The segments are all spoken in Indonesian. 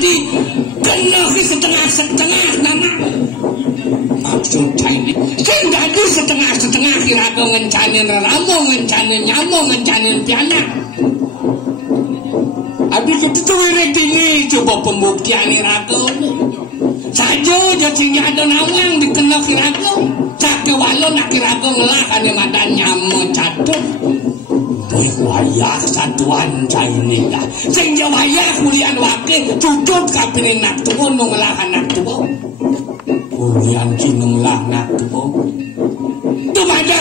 jadi kena setengah-setengah nama maksud ini kan jadi setengah-setengah kira-kira ngencanin ramo, ngencanin nyamo, ngencanin piana habis itu tuh ini coba pembuktian kira-kira saja jadinya ada nawang dikenal kira-kira cake walon kira-kira ngelah kan madan nyamo catur wayah satuan caini lah sing wayah kulian wakil cucut kapinin nak tubo nunglah anak tubo kulian cinunglah nak tubo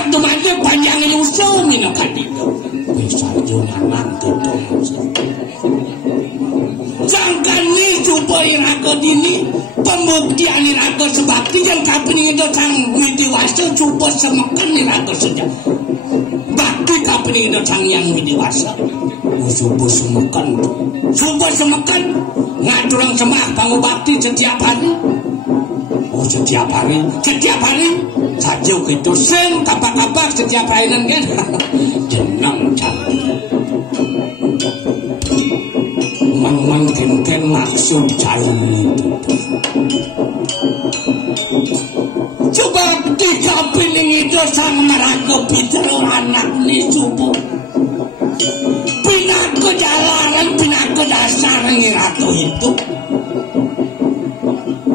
dumajak panjang nyusul minokan itu bisa junanang gitu sangkan nih coba irako dini pembuktian irako sebabti yang kapinin itu sang widiwasa coba semakan irako saja bakti kapinin itu sang yang widiwasa subuh semakan ngaturang semah pangubakti setiap hari setiap hari saja gitu sen kapak-kapak setiap hari kan jenang cari mungkin maksud cari itu coba di kapiling itu sang meraka pitero anak ni subuh pinako jalanan pinako dasar ngiratu itu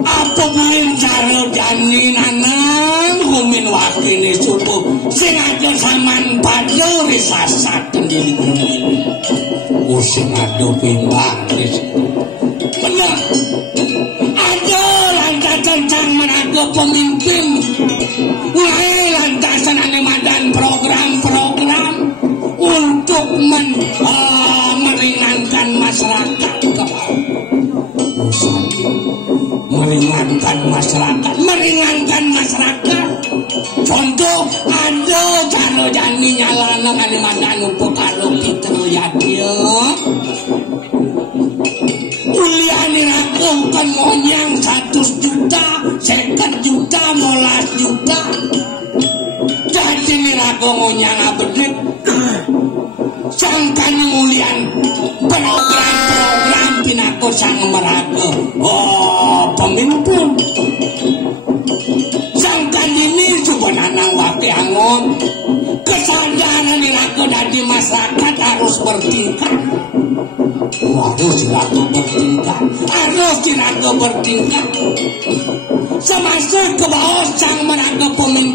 apa main cara janinanang humin wakini subuh sing aja saman pada risasat kendili sing ada bimbang benar ada lantasan sang menaga pemimpin lantasan anemadan program-program untuk meringankan masyarakat meringankan masyarakat contoh ada cara jani nyalana anemadan untuk kalau kita ya kuliah niraku kan monyang 100 juta 50 juta 15 juta jadi niraku monyang abedik sangkan ngulian program pinaku sang meraku pemimpin sangkan ini coba nanang wakil angon kesadaran niraku dari masyarakat harus bertingkat harus diraku bertingkat semasuk ke bawah sang meraku pemimpin